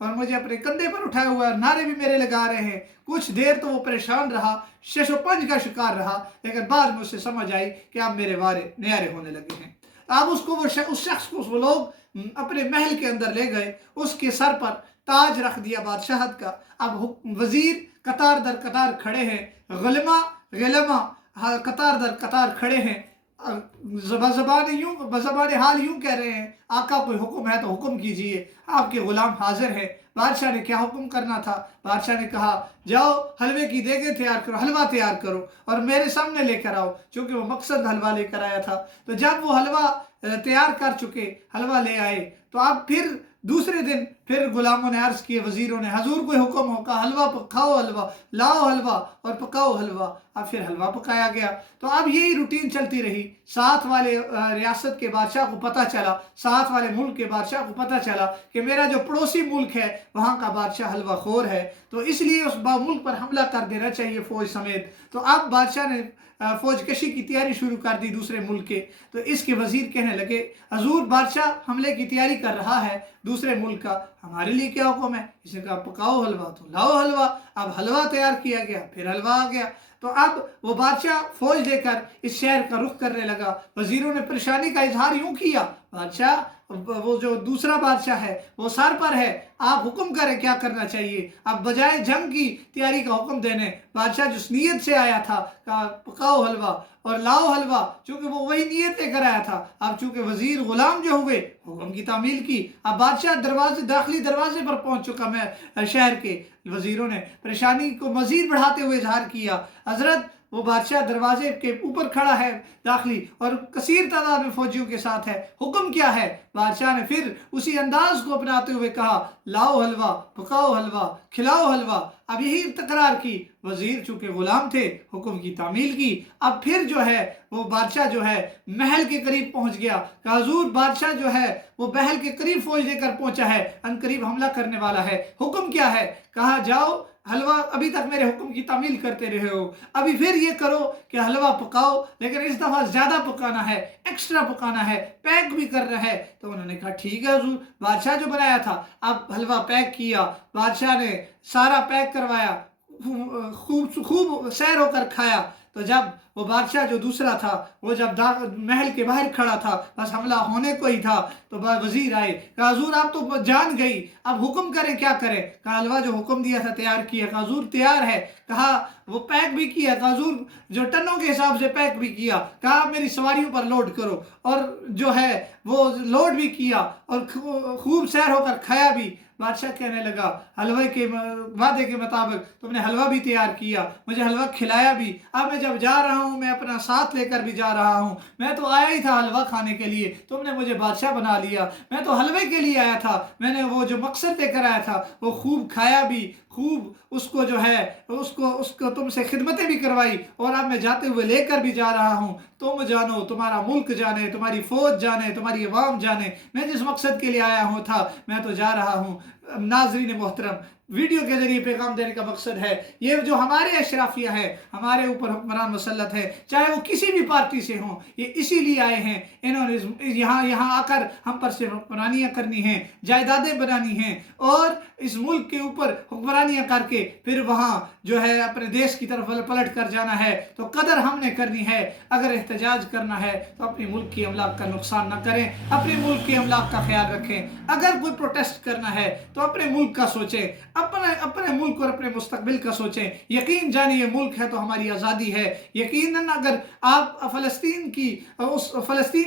اور مجھے اپنے کندھے پر اٹھایا ہوا ہے اور نعرے بھی میرے لگا رہے ہیں۔ کچھ دیر تو وہ پریشان رہا، شش و پنج کا شکار رہا، لیکن بعد میں اسے سمجھ آئی کہ اب میرے نیارے ہونے لگے ہیں۔ اب اس کو اس شخص کو وہ لوگ اپنے محل کے اندر لے گئے، اس کے سر پر تاج رکھ دیا بادشاہت کا۔ اب وزیر قطار در قطار کھڑے ہیں، غلما قطار در قطار کھڑے ہیں، بزبان حال یوں کہہ رہے ہیں، آقا کوئی حکم ہے تو حکم کیجئے، آپ کے غلام حاضر ہیں۔ بادشاہ نے کیا حکم کرنا تھا؟ بادشاہ نے کہا جاؤ حلوے کی دیگیں تیار کرو، حلوہ تیار کرو اور میرے سامنے لے کر آؤ، چونکہ وہ مقصد حلوہ لے کر آیا تھا۔ تو جب وہ حلوہ تیار کر چکے، حلوہ لے آئے، تو اب پھر دوسرے دن پھر غلاموں نے عرض کیے، وزیروں نے، حضور کوئی حکم ہو؟ کہا حلوہ پکاؤ، حلوہ لاؤ، حلوہ اور پکاؤ حلوہ۔ اب پھر حلوہ پکایا گیا۔ تو اب یہی روٹین چلتی رہی۔ ساتھ والے ریاست کے بادشاہ کو پتہ چلا، ساتھ والے ملک کے بادشاہ کو پتہ چلا کہ میرا جو پڑوسی ملک ہے وہاں کا بادشاہ حلوہ خور ہے، تو اس لیے اس ملک پر حملہ کر دینا چاہیے فوج سمیت۔ تو اب بادشاہ نے فوج کشی کی تیاری شروع کر دی دوسرے ملک کے۔ تو اس کے وزیر کہنے لگے، حضور بادشاہ حملے کی تیاری کر رہا ہے دوسرے ملک کا، ہمارے لیے کیا حکم ہے؟ اس نے کہا پکاؤ حلوہ، تو لاؤ حلوہ۔ اب حلوہ تیار کیا گیا، پھر حلوہ آ گیا۔ تو اب وہ بادشاہ فوج لے کر اس شہر کا رخ کرنے لگا۔ وزیروں نے پریشانی کا اظہار یوں کیا، بادشاہ وہ جو دوسرا بادشاہ ہے وہ سر پر ہے، آپ حکم کریں کیا کرنا چاہیے۔ اب بجائے جنگ کی تیاری کا حکم دینے، بادشاہ جس نیت سے آیا تھا کہا پکاؤ حلوہ اور لاؤ حلوہ، چونکہ وہ وہی نیت لے کر آیا تھا۔ اب چونکہ وزیر غلام جو ہوئے، حکم کی تعمیل کی۔ اب بادشاہ داخلی دروازے پر پہنچ چکا میں شہر کے۔ وزیروں نے پریشانی کو مزید بڑھاتے ہوئے اظہار کیا، حضرت وہ بادشاہ دروازے کے اوپر کھڑا ہے داخلی اور کثیر تعداد میں فوجیوں کے ساتھ ہے، حکم کیا ہے؟ بادشاہ نے پھر اسی انداز کو اپناتے ہوئے کہا لاؤ حلوہ، پکاؤ حلوہ، کھلاؤ حلوہ۔ اب یہی تکرار کی۔ وزیر چونکہ غلام تھے، حکم کی تعمیل کی۔ اب پھر جو ہے وہ بادشاہ جو ہے محل کے قریب پہنچ گیا کہ حضور بادشاہ جو ہے وہ محل کے قریب فوج لے کر پہنچا ہے، ان قریب حملہ کرنے والا ہے، حکم کیا ہے؟ کہا جاؤ حلوہ، ابھی تک میرے حکم کی تعمیل کرتے رہے ہو، ابھی پھر یہ کرو کہ حلوہ پکاؤ، لیکن اس دفعہ زیادہ پکانا ہے، ایکسٹرا پکانا ہے، پیک بھی کرنا ہے۔ تو انہوں نے کہا ٹھیک ہے حضور۔ بادشاہ جو بنایا تھا، اب حلوہ پیک کیا، بادشاہ نے سارا پیک کروایا، خوب سیر ہو کر کھایا۔ تو جب وہ بادشاہ جو دوسرا تھا وہ جب محل کے باہر کھڑا تھا، بس حملہ ہونے کو ہی تھا، تو وزیر آئے، کہا حضور آپ تو جان گئی، اب حکم کریں کیا کریں؟ کہا حلوہ جو حکم دیا تھا تیار کیا۔ کہا حضور تیار ہے۔ کہا وہ پیک بھی کیا۔ کہا حضور جو ٹنوں کے حساب سے پیک بھی کیا۔ کہا میری سواریوں پر لوڈ کرو، اور جو ہے وہ لوڈ بھی کیا اور خوب سیر ہو کر کھایا بھی۔ بادشاہ کہنے لگا حلوے کے وعدے کے مطابق تم نے حلوہ بھی تیار کیا، مجھے حلوہ کھلایا بھی، اب میں جب جا رہا ہوں میں اپنا ساتھ لے کر بھی جا رہا ہوں، میں تو آیا ہی تھا حلوہ کھانے کے لیے، تم نے مجھے بادشاہ بنا لیا، میں تو حلوے کے لیے آیا تھا، میں نے وہ جو مقصد لے کر آیا تھا وہ خوب کھایا بھی، خوب اس کو جو ہے اس کو تم سے خدمتیں بھی کروائی، اور اب میں جاتے ہوئے لے کر بھی جا رہا ہوں۔ تم جانو، تمہارا ملک جانے، تمہاری فوج جانے، تمہاری عوام جانے، میں جس مقصد کے لیے آیا ہوں تھا میں تو جا رہا ہوں۔ ناظرین محترم، ویڈیو کے ذریعے پیغام دینے کا مقصد ہے یہ جو ہمارے اشرافیہ ہے، ہمارے اوپر حکمران مسلط ہے، چاہے وہ کسی بھی پارٹی سے ہوں، یہ اسی لیے آئے ہیں، انہوں نے یہاں آ کر ہم پر سے حکمرانیاں کرنی ہیں، جائیدادیں بنانی ہیں، اور اس ملک کے اوپر حکمرانیاں کر کے پھر وہاں جو ہے اپنے دیش کی طرف پلٹ کر جانا ہے۔ تو قدر ہم نے کرنی ہے، اگر احتجاج کرنا ہے تو اپنے ملک کی املاک کا نقصان نہ کریں، اپنے ملک کی املاک کا خیال رکھیں، اگر کوئی پروٹیسٹ کرنا ہے تو اپنے ملک کا سوچیں، اپنے ملک اور اپنے مستقبل کا سوچیں۔ یقین جانے یہ ملک ہے تو ہماری آزادی ہے، یقیناً اگر آپ فلسطین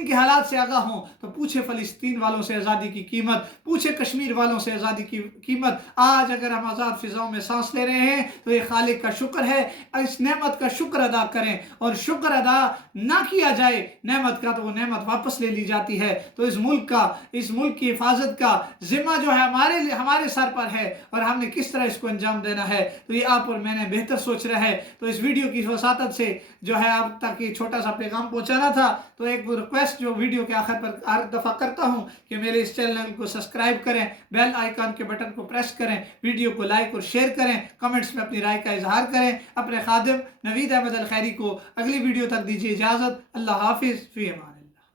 کے حالات سے آگاہ ہوں تو پوچھیں فلسطین والوں سے آزادی کی قیمت، پوچھیں کشمیر والوں سے آزادی کی قیمت۔ آج اگر ہم آزاد فضاؤں میں سانس لے رہے ہیں تو یہ خالق کا شکر ہے، اس نعمت کا شکر ادا کریں، اور شکر ادا نہ کیا جائے نعمت کا تو وہ نعمت واپس لے لی جاتی ہے۔ تو اس ملک کی حفاظت کا ذمہ جو ہے ہمارے سر پر ہے، اور ہم نے کس طرح اس کو انجام دینا ہے تو یہ آپ اور میں نے بہتر سوچ رہا ہے۔ تو اس ویڈیو کی وساطت سے جو ہے آپ تک یہ چھوٹا سا پیغام پہنچانا تھا، تو ایک ریکویسٹ جو ویڈیو کے آخر پر ہر دفعہ کرتا ہوں کہ میرے اس چینل کو سبسکرائب کریں، بیل آئیکن کے بٹن کو پریس کریں، ویڈیو کو لائک اور شیئر کریں، کمنٹس میں اپنی رائے کا اظہار کریں۔ اپنے خادم نوید احمد الخیری کو اگلی ویڈیو تک دیجیے اجازت۔ اللہ حافظ، فی امان۔